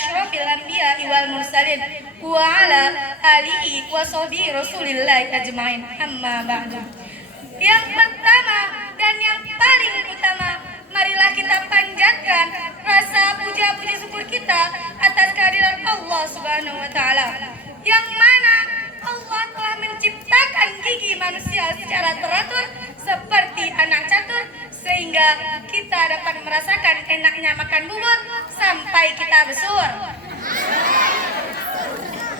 asyrafil anbiya'i wal mursalin wa ala alihi wa sahbihi rasulillahi ajmain. Amma ba'du. Yang pertama dan yang paling utama, marilah kita panjatkan rasa puja-puji syukur kita atas kehadiran Allah Subhanahu wa taala, yang mana Allah telah menciptakan gigi manusia secara teratur seperti anak catur, sehingga kita dapat merasakan enaknya makan bubur sampai kita besur.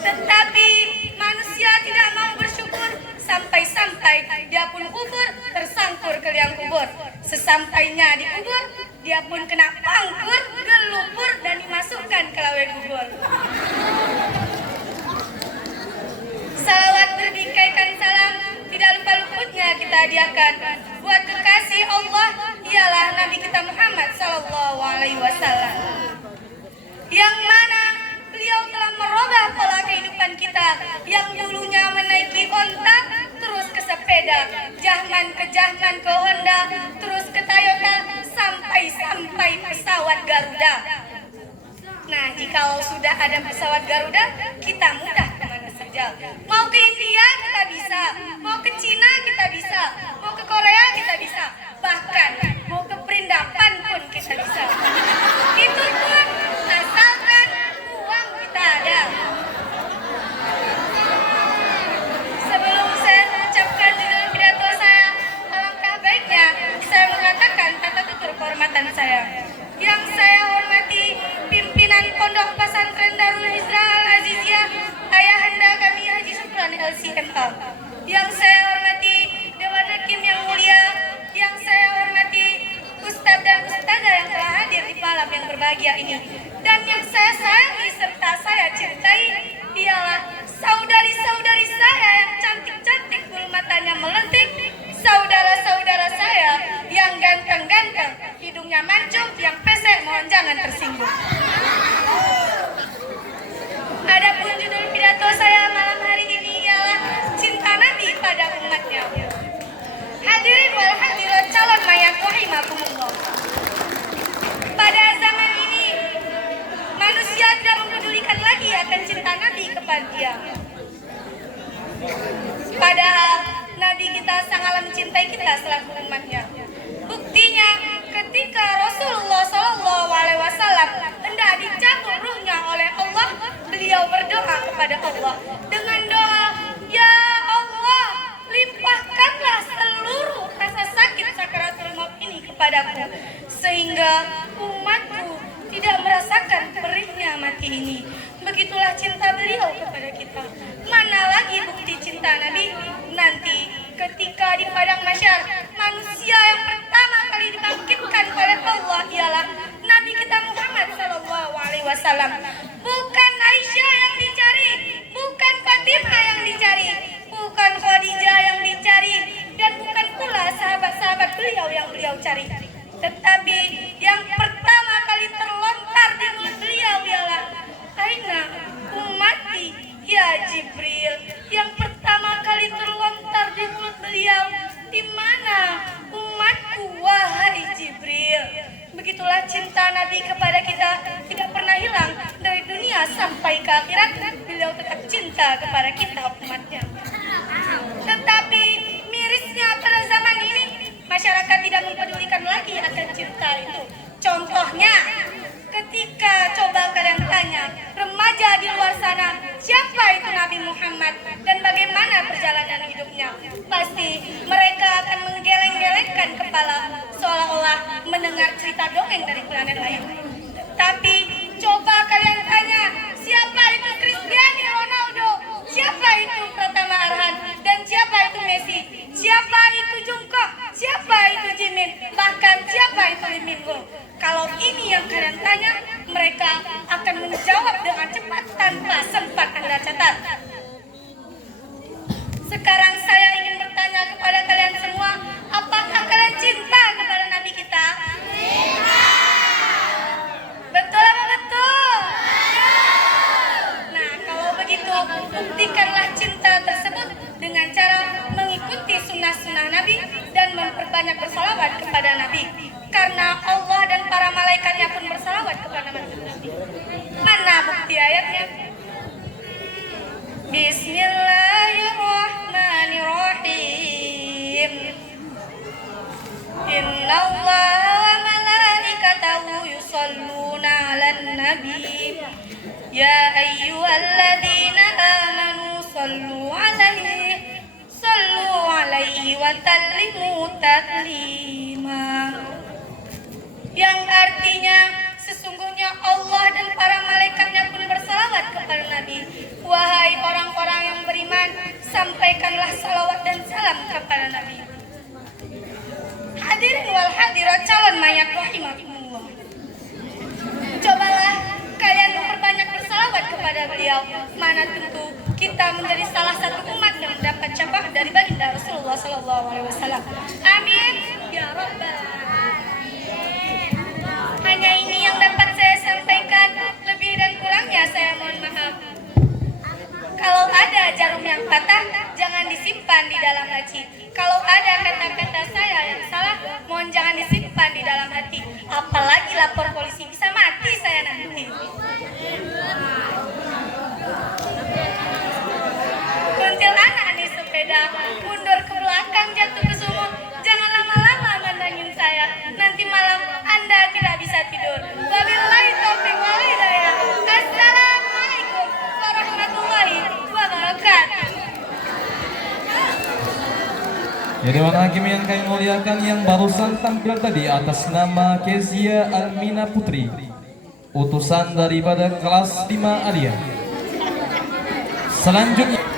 Tetapi manusia tidak mau bersyukur, sampai-sampai dia pun kubur tersangkur ke liang kubur. Sesampainya di kubur, dia pun kena pangkur, gelupur, dan dimasukkan ke lawe kubur. Salawat berbingkaikan salam tidak lupa luputnya kita hadiahkan buat kekasih Allah, ialah Nabi kita Muhammad Sallallahu Alaihi Wasallam, yang mana beliau telah merubah pola kehidupan kita yang dulunya menaiki onta, terus ke sepeda, Jahman ke Honda, terus ke Toyota, sampai pesawat Garuda. Nah, jika sudah ada pesawat Garuda, kita mudah kemana saja. Mau ke India kita bisa, mau ke Cina kita bisa, mau ke Korea kita bisa, bahkan mau ke Perindapan pun kita bisa. Itu pun asalkan uang kita ada. Sebelum saya mengucapkan judul pidato saya, alangkah baiknya saya mengatakan tata tutur kehormatan saya. Yang saya hormati pimpinan Pondok Pesantren Darul Hijrah Al Aziziyah, ayahanda kami Haji Supran LCMA. Yang saya hormati Dewan Hakim yang mulia, yang saya hormati Ustadz dan Ustadzah yang telah hadir di malam yang berbahagia ini, dan yang saya sayangi serta saya cintai ialah saudari-saudari saya yang cantik-cantik, bulu matanya melentik, saudara-saudara saya yang ganteng-ganteng, hidungnya mancung, yang pesek mohon jangan tersinggung. Adapun judul pidato saya malam hari ini ialah cinta Nabi pada umatnya. Hadirin wal hadirat calon mayat rahimakumullah. Pada zaman ini manusia tidak mempedulikan lagi akan cinta Nabi kepada dia. Padahal Nabi kita sangatlah mencintai kita selaku umatnya. Buktinya ketika Rasulullah Shallallahu Alaihi Wasallam hendak dicabut ruhnya oleh Allah, beliau berdoa kepada Allah dengan doa, Ya Allah, limpahkanlah seluruh rasa sakit sakaratul maut ini kepadaku, sehingga umatku tidak merasakan perihnya mati ini. Begitulah cinta beliau kepada kita. Mana lagi bukti cinta Nabi? Nanti ketika di padang mahsyar, manusia yang pertama kali dibangkitkan oleh Allah ialah Nabi kita Muhammad Sallallahu Alaihi Wasallam. Bukan Aisyah yang dicari, bukan Fatimah yang dicari, bukan Khadijah yang dicari, dan bukan pula sahabat-sahabat beliau yang beliau cari. Tetapi yang pertama kali terlontar di mulut beliau ialah Aina ummati ya Jibril. Yang pertama kali terlontar di mulut beliau, di mana umatku wahai Jibril. Begitulah cinta Nabi kepada kita tidak pernah hilang dari dunia sampai ke akhirat. Beliau tetap cinta kepada kita umatnya. Tetapi mirisnya pada zaman ini masyarakat tidak mempedulikan lagi akan cinta itu. Contohnya, ketika coba kalian tanya remaja di luar sana, siapa itu Nabi Muhammad dan bagaimana perjalanan hidupnya, pasti mereka akan menggeleng-gelengkan kepala seolah-olah mendengar cerita dongeng dari planet lain. Tapi coba kalian tanya, siapa itu Cristiano Ronaldo, siapa itu Pratama Arhan, dan siapa itu Messi, siapa itu Jungkook, siapa itu Jimin, bahkan siapa itu Lee Min Ho. Kalau ini yang kalian tanya, mereka akan menjawab dengan cepat tanpa sempat Anda catat. Sekarang saya ingin bertanya kepada kalian semua, apakah kalian cinta kepada Nabi kita? Cinta! Betul apa betul? Nah, kalau begitu, buktikanlah cinta tersebut dengan cara mengikuti sunnah-sunnah Nabi dan memperbanyak bersalawat kepada Nabi. Karena Allah dan para malaikatnya pun bersalawat kepada Nabi. Mana Bismillahirrahmanirrahim. Innallaha wa malaikatahu yusholluna 'alan nabi. Ya ayyuhalladzina amanu sallu 'alaihi wa sallimu taslima. Yang artinya sesungguhnya Allah dan para malaikatnya pun bersalawat kepada Nabi. Wahai orang-orang yang beriman, sampaikanlah salawat dan salam kepada Nabi. Hadirin wal hadirat calon mayat rahimakumullah. Cobalah kalian memperbanyak bersalawat kepada beliau. Mana tentu kita menjadi salah satu umat yang mendapat syafaat dari baginda Rasulullah SAW. Amin ya rabbal alamin. Hanya ini yang dapat saya sampaikan. Lebih dan kurangnya saya mohon maaf. Kalau ada jarum yang patah, jangan disimpan di dalam laci. Kalau ada kata-kata saya yang salah, mohon jangan disimpan di dalam hati. Apalagi lapor polisi, bisa mati saya nanti. Kuntilanak di sepeda, mundur ke belakang jatuh ke sumur. Jangan lama-lama mandangin saya. Nanti malam Anda tidak bisa tidur. Wabillahi taufiq wal hidayah. Assalamualaikum warahmatullahi wabarakatuh. Ya Dewan Hakim yang kami muliakan, yang barusan tampil tadi atas nama Kezia Almina Putri, utusan daripada kelas 5 Alia. Selanjutnya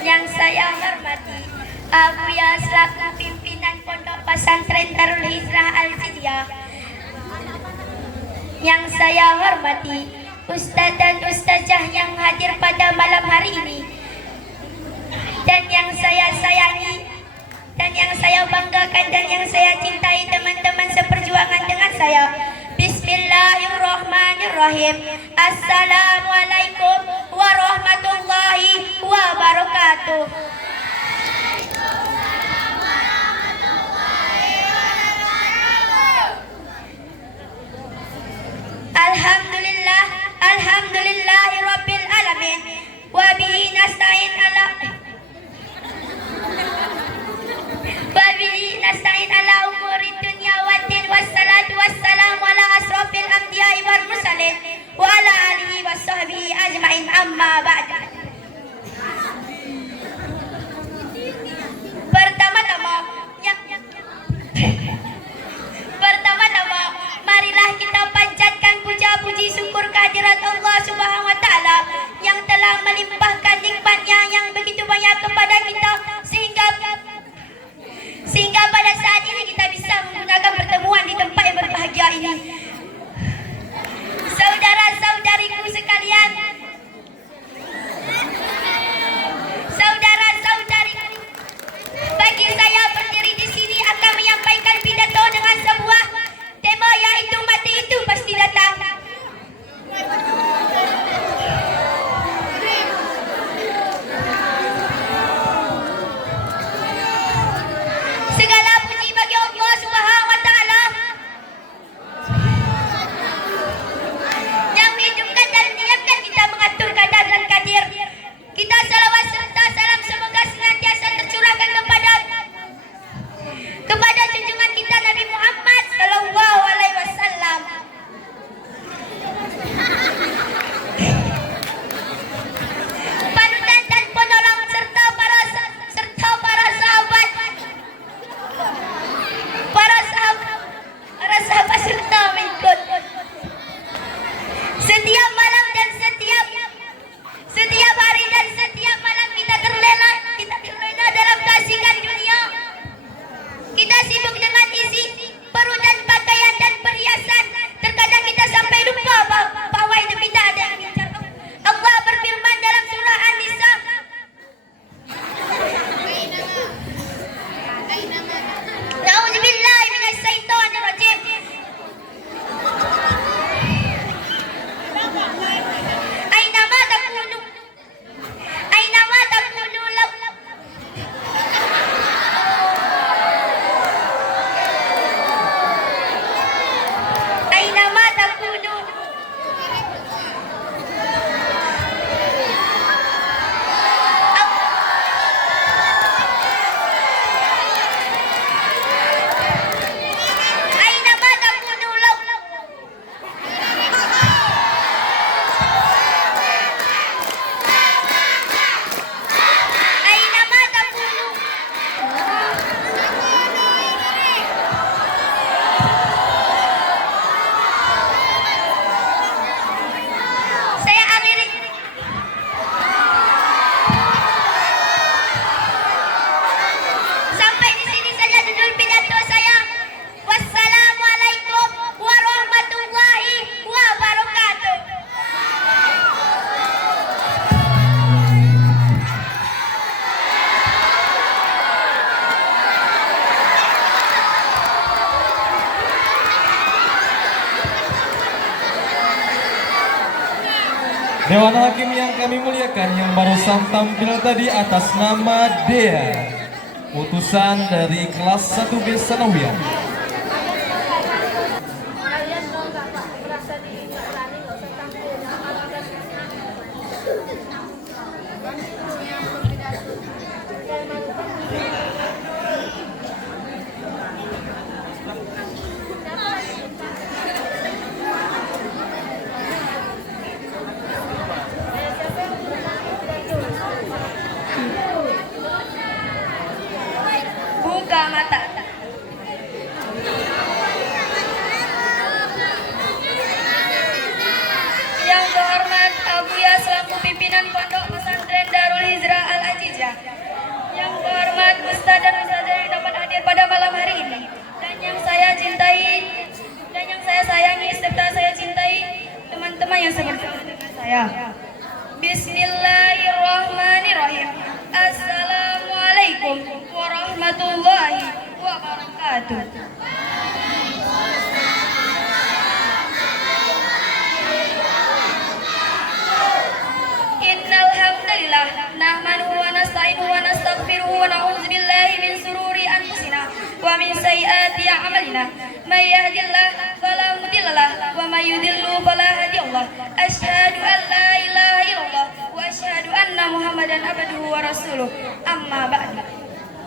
yang saya hormati Abuya selaku pimpinan Pondok Pesantren Darul Hijrah Al-Hidayah. Yang saya hormati Ustadz dan Ustazah yang hadir pada malam hari ini, dan yang saya sayangi, dan yang saya banggakan, dan yang saya cintai teman-teman seperjuangan dengan saya. Bismillahirrahmanirrahim. Assalamualaikum warahmatullahi wabarakatuh. Alhamdulillah, alhamdulillahi rabbil alamin. Wa bihi nasta'in ala umuri dunya waddin. Wassalatu wassalamu ala asrofil anbiya'i wal mursalin wa ala alihi wa sahbihi ajma'in, amma ba'du. Pertama-tama marilah kita panjatkan puja-puji syukur kehadirat Allah Subhanahu wa taala yang telah melimpahkan nikmat-Nya yang begitu banyak kepada kita, sehingga pada saat ini kita bisa menggunakan pertemuan di tempat yang berbahagia ini. Saudara-saudariku sekalian, saudara-saudariku, bagi saya berdiri di sini akan menyampaikan pidato dengan sebuah tema, yaitu mati itu pasti datang. Dewan Hakim yang kami muliakan, yang barusan tampil tadi atas nama Dea, utusan dari kelas 1B Sanawiyah. Buka mata. Yang terhormat Abuya selaku pimpinan Pondok Pesantren Darul Hijrah Al Ajijah. Yang terhormat Ustadz dan Ustadzah yang dapat hadir pada malam hari ini, dan yang saya cintai dan yang saya sayangi serta saya cintai teman-teman yang sebersama dengan saya. Bismillahirrahmanirrahim. Assalamualaikum warahmatullahi wabarakatuh. Innal hamdalillah nahmaduhu wa nasta'inuhu wa nastaghfiruhu wa na'udzu billahi min sururi anfusina wa min sayyiati a'malina. May yahdihillahu fala mudilla lahu wa may yudlil fala hadiyalah. Asyhadu an la ilaha illallah wa asyhadu anna Muhammadan abduhu wa rasuluh. Amma ba'du.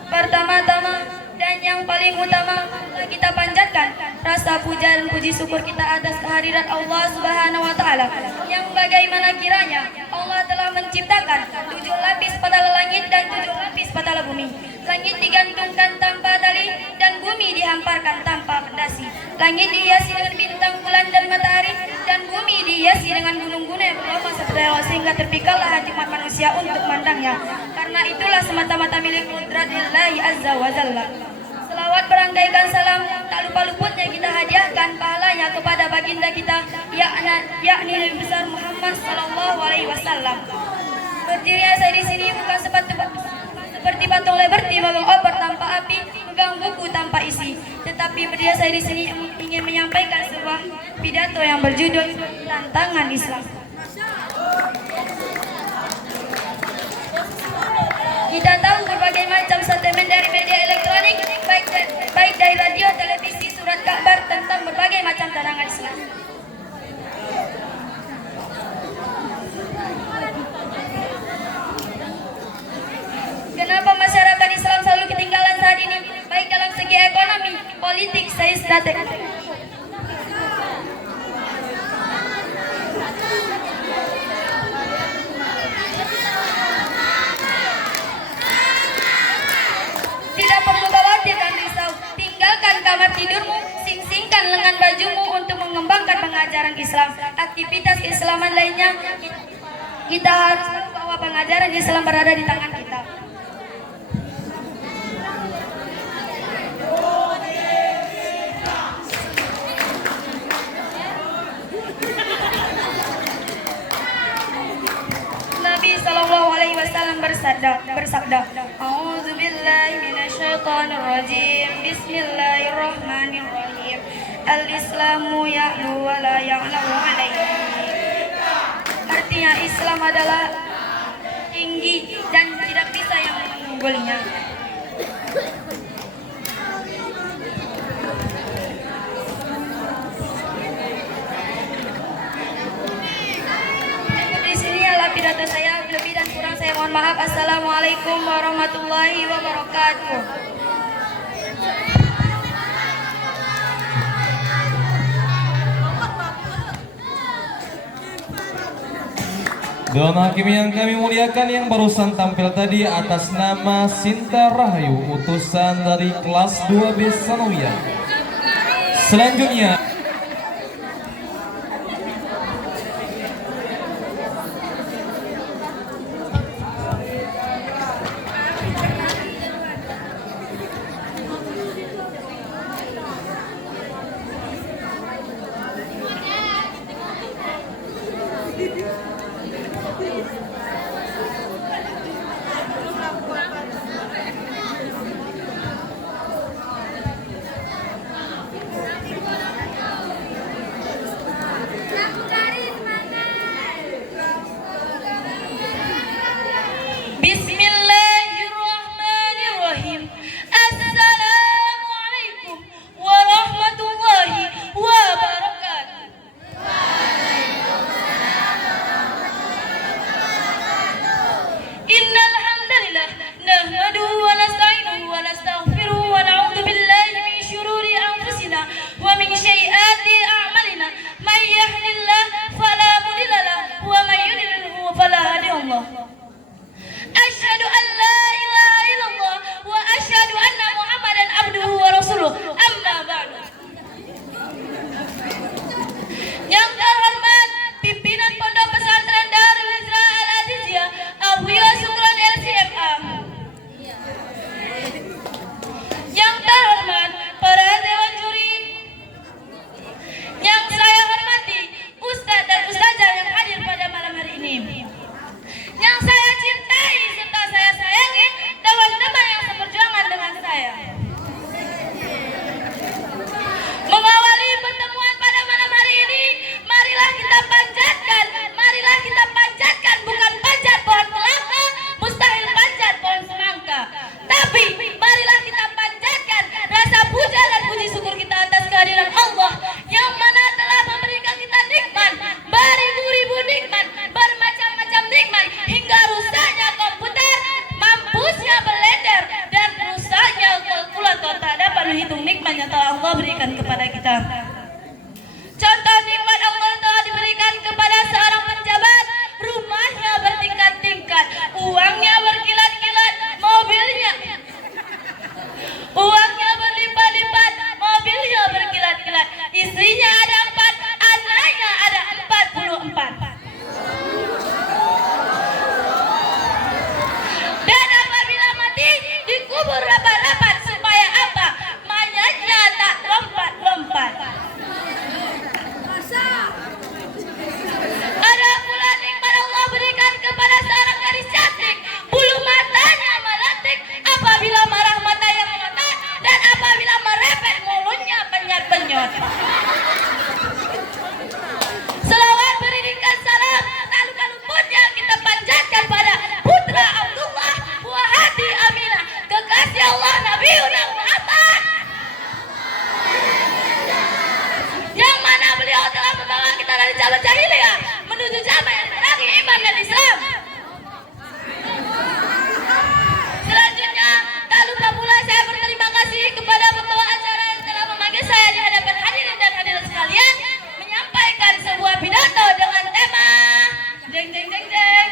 Pertama-tama dan yang paling utama, kita panjatkan rasa puja dan puji syukur kita atas kehadirat Allah Subhanahu wa taala, yang bagaimana kiranya Allah telah menciptakan 7 lapis patala langit dan 7 lapis patala bumi. Langit digantungkan tanpa tali dan bumi dihamparkan tanpa pendasi. Langit dihiasi dengan bintang, bulan dan matahari, dan bumi dihiasi dengan gunung-gunung yang berlama seperti laut, sehingga terpikallah hati umat manusia untuk memandangnya. Karena itulah semata-mata milik qudratillahi azza wa jalla. Selawat berangkaikan salam tak lupa luputnya kita hadiahkan pahalanya kepada baginda kita, yakni Nabi besar Muhammad sallallahu alaihi wasallam. Berdirinya saya di sini bukan seperti patung Liberty megang obor tanpa api, megang buku tanpa isi, tetapi berdiri saya di sini ingin menyampaikan sebuah pidato yang berjudul Tantangan Islam. Kita tahu berbagai macam statement dari media elektronik, baik dari radio, televisi, surat kabar tentang berbagai macam tantangan Islam. Kenapa masyarakat Islam selalu ketinggalan saat ini, baik dalam segi ekonomi, politik, sains, dan teknologi? Tidak perlu khawatir dan risau. Tinggalkan kamar tidurmu, sing-singkan lengan bajumu untuk mengembangkan pengajaran Islam. Aktivitas keislaman lainnya, kita harus tahu bahwa pengajaran Islam berada di tangan kita. Nabi sallallahu alaihi wasallam bersabda, A'udzubillahi minasyaitonir rajim. Bismillahirrahmanirrahim. Al-Islamu ya'lu wa la ya'lamu alaihi. Artinya Islam adalah tinggi dan tidak bisa yang mengunggulnya. Di sini adalah pidato saya, lebih dan kurang saya mohon maaf. Assalamualaikum warahmatullahi wabarakatuh. Dewan Hakim yang kami muliakan, yang barusan tampil tadi atas nama Sinta Rahayu, utusan dari kelas 2B Sanawiyah. Selanjutnya illallah. Asyhadu an la ilaha illallah wa asyhadu anna Muhammadan abduhu wa rasuluh. Amma ba'du. Yang terhormat pimpinan Pondok Pesantren Darul Hijrah Al Aziziyah Abuya Syukron LCMA. Yang terhormat para dewan juri, yang saya hormati Ustadz dan Ustazah yang hadir pada malam hari ini, yang saya cintai serta saya sayangi, teman-teman yang seperjuangan dengan saya. Mengawali pertemuan pada malam hari ini, marilah kita panjatkan, bukan panjat pohon kelapa, mustahil panjat pohon semangka. Tapi marilah kita panjatkan rasa puja dan puji syukur kita atas kehadiran Allah yang mana telah memberikan kita nikmat, beribu-ribu nikmat, bermacam-macam nikmat, hingga rusaknya komputer, mampusnya blender, dan rusaknya kalkulator tak dapat menghitung nikmat yang telah Allah berikan kepada kita. Contoh nikmat Allah telah diberikan kepada seorang penjabat, rumahnya bertingkat-tingkat, uangnya berkilat-kilat, uangnya berlipat-lipat, mobilnya berkilat-kilat, istrinya ada 4, anaknya ada 44. Dan apabila mati, dikubur rapat-rapat supaya apa? Mayatnya tak lompat-lompat. Ada pula nikmat Allah berikan kepada seorang gadis cantik, bulu matanya melantik, apabila marah mata yang melotot, dan apabila merepet mulutnya penyat-penyot. Selawat beriringkan salam tak lupa-luputnya kita panjatkan pada putra Abdullah, buah hati Aminah, kekasih Allah Nabiuna Muhammad, yang mana beliau telah membawa kita dari zaman jahiliyah menuju zaman yang terangi iman dan Islam. Selanjutnya, tak lupa pula saya berterima kasih kepada pembawa acara yang telah memanggil saya di hadapan hadirin dan hadirat sekalian menyampaikan sebuah pidato dengan tema deng deng deng deng,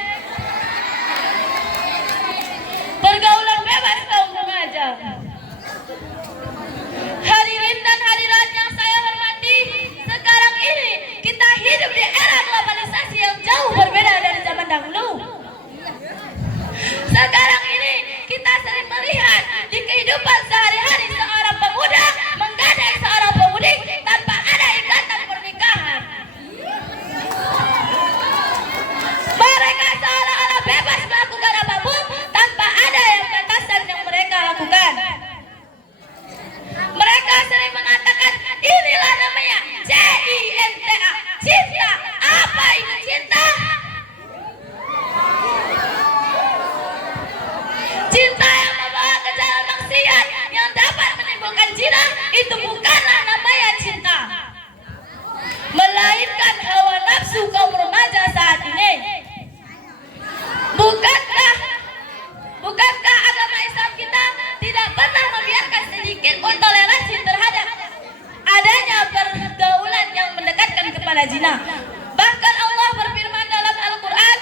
pergaulan bebas kaum remaja. Hadirin dan hadirat yang saya hormati, sekarang ini kita hidup di era globalisasi yang jauh berbeda dari zaman dahulu. Sekarang ini kita sering melihat di kehidupan sehari-hari seorang pemuda menggadai seorang pemudi tanpa ada ikatan pernikahan. Mereka seolah-olah bebas melakukan apapun tanpa ada yang batasan yang mereka lakukan. Mereka sering mengatakan inilah namanya CINTA, cinta. Apa itu cinta? Cinta yang membawa ke jalan maksiat yang dapat menimbulkan zina, itu bukanlah namanya cinta, melainkan hawa nafsu kaum remaja saat ini. Bukankah agama Islam kita tidak pernah membiarkan sedikit pun toleransi terhadap adanya pergaulan yang mendekatkan kepada zina? Bahkan Allah berfirman dalam Al-Quran,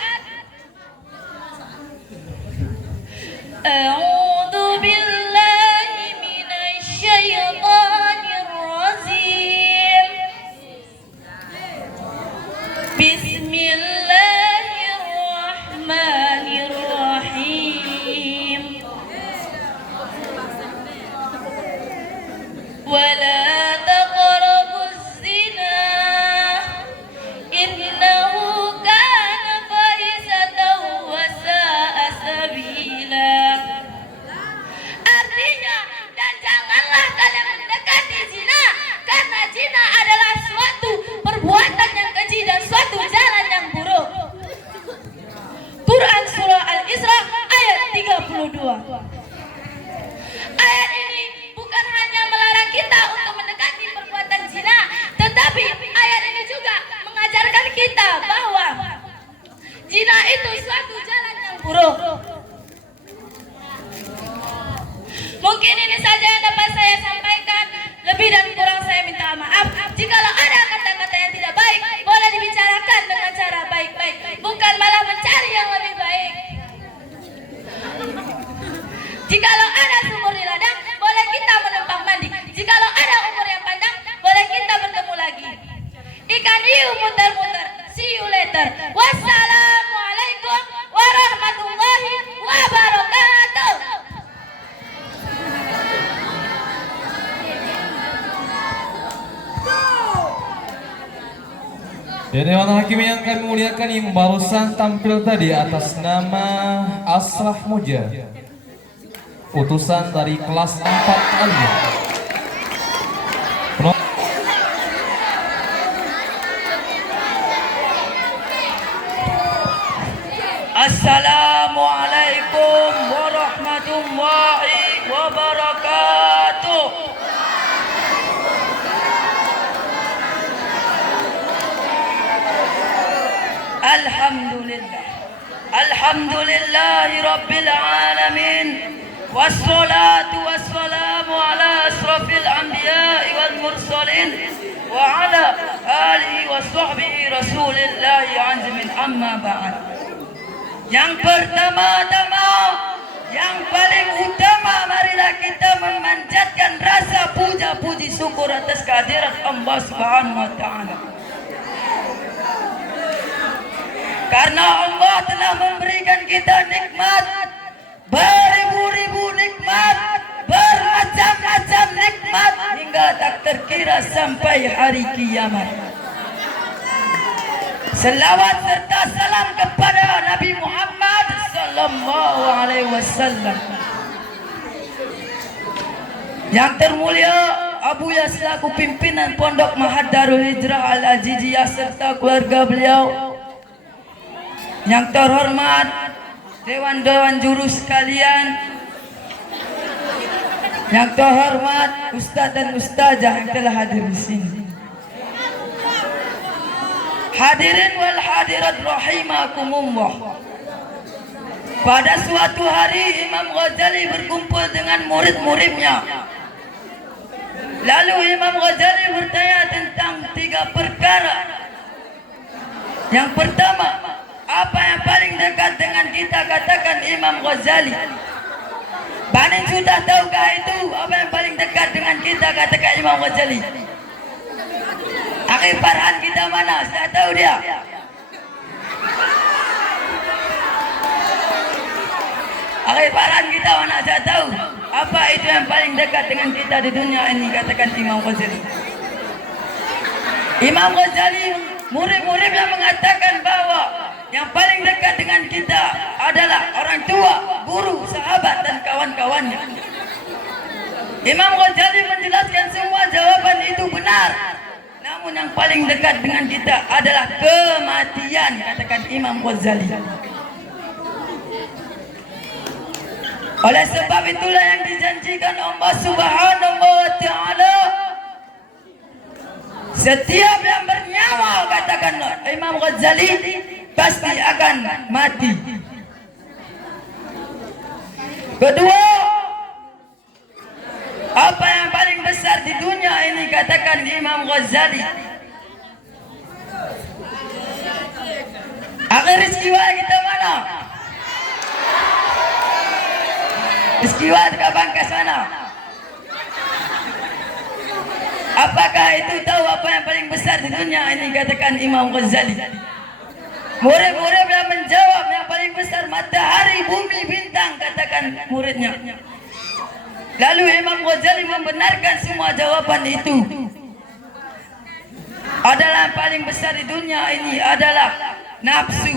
A'udzu billahi minasy syaithanir rajim. Bismillahirrahmanirrahim. Wala taqrabuz zina innahu kana fahisatan wa sa'a sabila. Artinya, dan janganlah kalian mendekati zina, karena zina adalah suatu perbuatan yang keji dan suatu jalan yang buruk. Quran Surah Al-Isra ayat 32. Ayat ini bukan hanya melarang kita untuk mendekati perbuatan zina, tetapi ayat ini juga mengajarkan kita bahwa zina itu suatu jalan yang buruk. Mungkin ini saja yang dapat saya sampaikan. Lebih dan kurang saya minta maaf. Jikalau ada kata-kata yang tidak baik, boleh dibicarakan dengan cara baik-baik, bukan malah mencari yang lebih baik. Ya Dewan Hakim yang kami muliakan, yang barusan tampil tadi atas nama Asrah Moja, utusan dari kelas 4 Aliyah. Assalamualaikum warahmatullahi wabarakatuh. Alhamdulillah, alhamdulillahi rabbil alamin, wassalatu wassalamu ala asrafil anbiya'i wal mursalin wa ala alihi wa sahbihi rasulillahi azmin, amma ba'd. Yang pertama-tama, yang paling utama, marilah kita memanjatkan rasa puja puji syukur atas kehadirat Allah Subhanahu wa taala. Karena Allah telah memberikan kita nikmat, beribu-ribu nikmat, bermacam-macam nikmat, hingga tak terkira sampai hari kiamat. Selawat serta salam kepada Nabi Muhammad sallallahu alaihi wasallam. Yang termulia Abu Ya selaku pimpinan Pondok Mahad Darul Hijrah Al-Ajijiyah serta keluarga beliau. Yang terhormat dewan-dewan juru sekalian. Yang terhormat ustaz dan ustazah yang telah hadir di sini. Hadirin wal hadirat rahimakumullah. Pada suatu hari Imam Ghazali berkumpul dengan murid-muridnya. Lalu Imam Ghazali bertanya tentang 3 perkara. Yang pertama, apa yang paling dekat dengan kita, katakan Imam Ghazali. Banin sudah tahukah itu apa yang paling dekat dengan kita, katakan Imam Ghazali. Akhir Farhan kita mana? Sudah tahu dia? Akhir Farhan kita mana? Sudah tahu? Apa itu yang paling dekat dengan kita di dunia ini, katakan Imam Ghazali. Imam Ghazali, murid-murid yang mengatakan bahwa yang paling dekat dengan kita adalah orang tua, guru, sahabat, dan kawan-kawannya. Imam Ghazali menjelaskan semua jawaban itu benar. Namun yang paling dekat dengan kita adalah kematian, katakan Imam Ghazali. Oleh sebab itulah yang dijanjikan Allah Subhanahu wa taala, setiap yang bernyawa, katakan Imam Ghazali, pasti akan mati. Kedua, apa yang paling besar di dunia ini, katakan Imam Ghazali. Akhir istiwa kita mana? Istiwa ke Bangkas mana? Apakah itu tahu apa yang paling besar di dunia ini, katakan Imam Ghazali. Murid-murid yang menjawab yang paling besar matahari, bumi, bintang, katakan muridnya. Lalu Imam Ghazali membenarkan semua jawaban itu. Adalah yang paling besar di dunia ini adalah nafsu.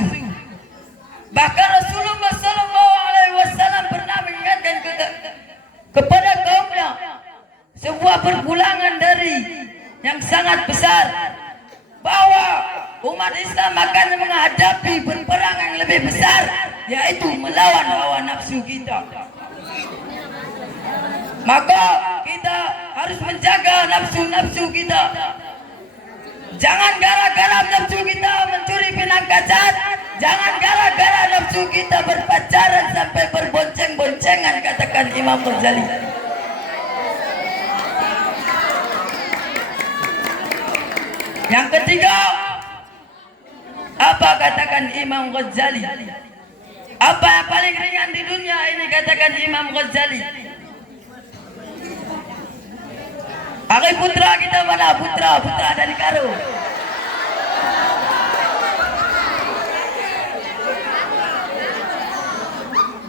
Bahkan Rasulullah SAW pernah mengingatkan kepada kaumnya sebuah perbulangan dari yang sangat besar, bahwa umat Islam akan menghadapi perperang yang lebih besar, yaitu melawan hawa nafsu kita. Maka kita harus menjaga nafsu-nafsu kita. Jangan gara-gara nafsu kita mencuri pinang kacat. Jangan gara-gara nafsu kita berpacaran sampai berbonceng-boncengan, katakan Imam Ghazali. Yang ketiga, apa katakan Imam Ghazali? Apa yang paling ringan di dunia ini, katakan Imam Ghazali. Akhir putra kita mana? Putra dari Karo.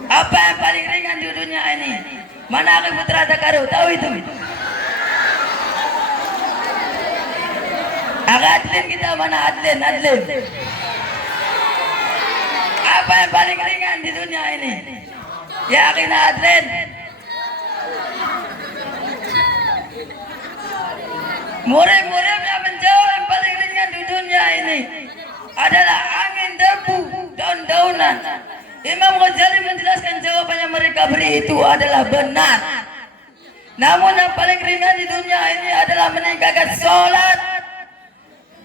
Apa yang paling ringan di dunia ini? Mana akhir putra dari Karo? Tahu itu? Adlin kita mana Adlin? Apa yang paling ringan di dunia ini? Yakin Adlin? Murid-murid yang menjawab yang paling ringan di dunia ini adalah angin, debu, daun-daunan. Imam Ghazali menjelaskan jawabannya mereka beri itu adalah benar. Namun yang paling ringan di dunia ini adalah meninggalkan sholat.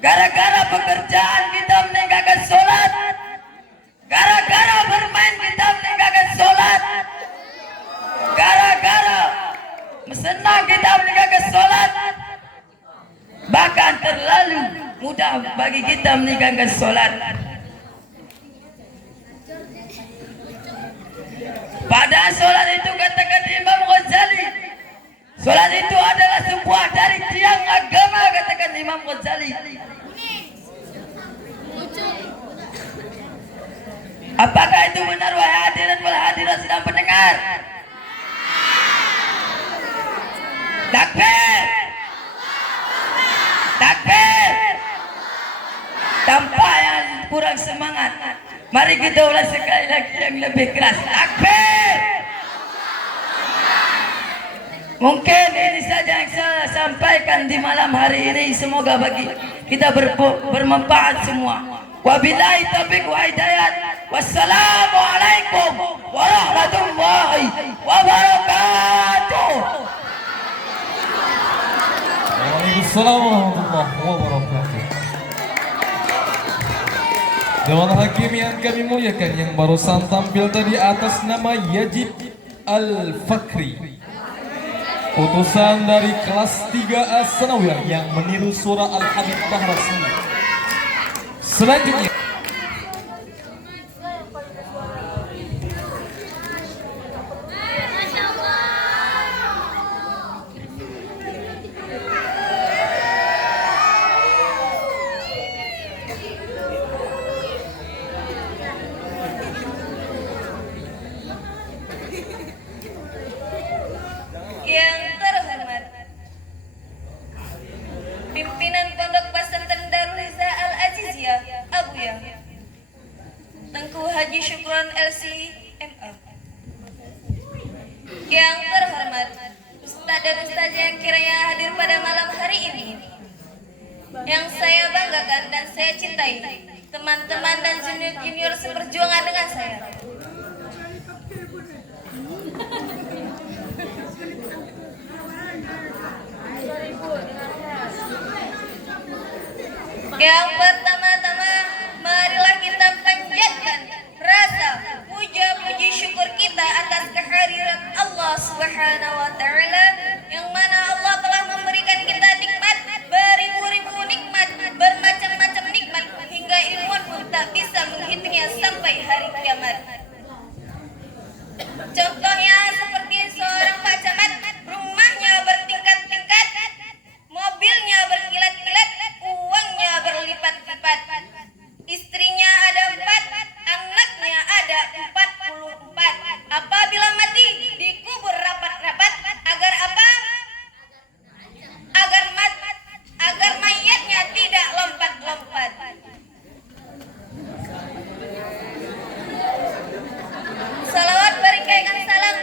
Gara-gara pekerjaan kita meninggalkan sholat. Gara-gara bermain kita meninggalkan sholat. Gara-gara senang kita meninggalkan sholat. Bahkan terlalu mudah bagi kita meninggalkan sholat. Padahal sholat itu katakan Imam Ghazali, sholat itu adalah sebuah dari tiang agama, katakan Imam Ghazali. Apakah itu benar wahai hadirin wal hadirat sedang pendengar? Takbir! Takbir! Tanpa yang kurang semangat, mari kita ulang sekali lagi yang lebih keras. Takbir! Mungkin ini saja yang saya sampaikan di malam hari ini. Semoga bagi kita bermanfaat semua. Wabillahi taufiq wa hidayat. Wassalamualaikum warahmatullahi wabarakatuh. Waalaikumsalam warahmatullahi wabarakatuh. Dewan Hakim yang kami muliakan, yang barusan tampil tadi atas nama Yajib Al-Fakri, utusan dari kelas 3A Sanawiyah yang meniru surah Al-Habib Bahrasmi. Selanjutnya Yang terhormat pimpinan Pondok Pesantren Darul Hisa Al Aziziyah Abuya Tengku Haji Syukron LC MA. Yang terhormat Ustadz dan Ustazah yang kiranya hadir pada malam hari ini, yang saya banggakan dan saya cintai, teman-teman dan junior-junior seperjuangan dengan saya. Yang pertama-tama, marilah kita panjatkan rasa puja-puji syukur kita atas kehadiran Allah Subhanahu wa Ta'ala, yang mana Allah telah memberikan kita nikmat, beribu-ribu nikmat, bermacam-macam nikmat, hingga ilmuwan pun tak bisa menghitungnya sampai hari kiamat. Contohnya seperti seorang Pak Camat, rumahnya bertingkat-tingkat, mobilnya berkilat-kilat, uangnya berlipat-lipat, istrinya ada 4, anaknya ada 44. Apabila mati dikubur rapat-rapat, agar apa? Agar mayatnya tidak lompat-lompat. Salawat berikan salam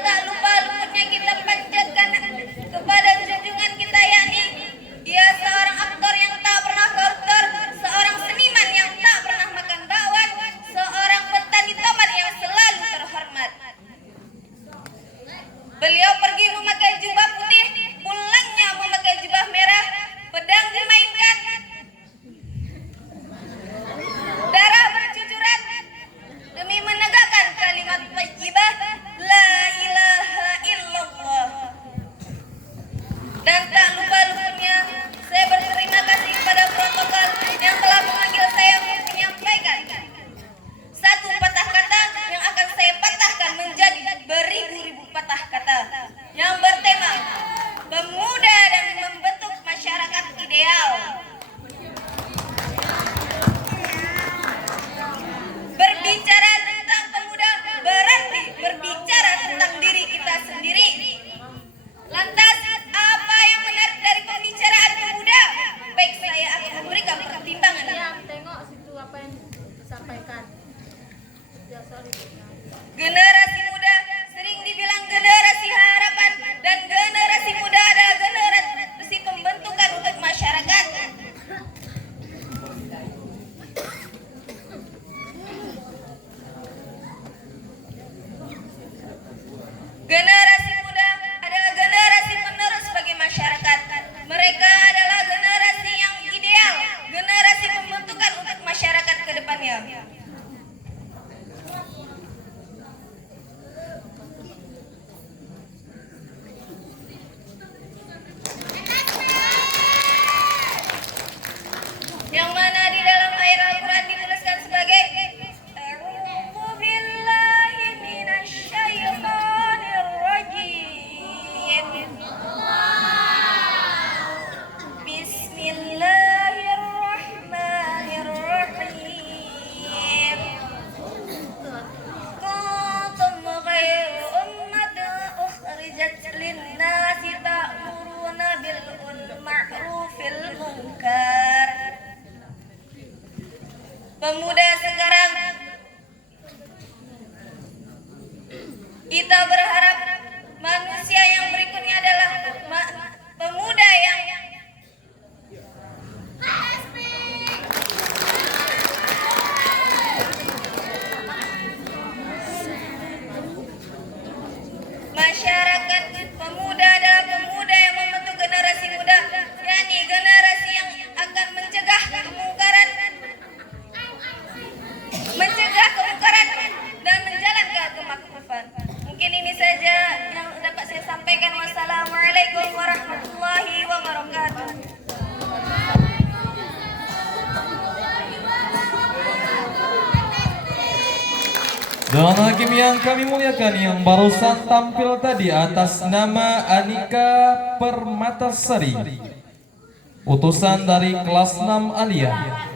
Kita berharap manusia yang berikutnya adalah pemuda yang masyarakat pemuda adalah pemuda yang membentuk generasi muda, yakni generasi yang akan mencegah kemungkaran dan menjalankan kemakmufan. Mungkin ini saja yang dapat saya sampaikan. Wassalamualaikum warahmatullahi wabarakatuh. Dan hakim yang kami muliakan yang barusan tampil tadi atas nama Anika Permatasari, utusan dari kelas 6 Aliyah.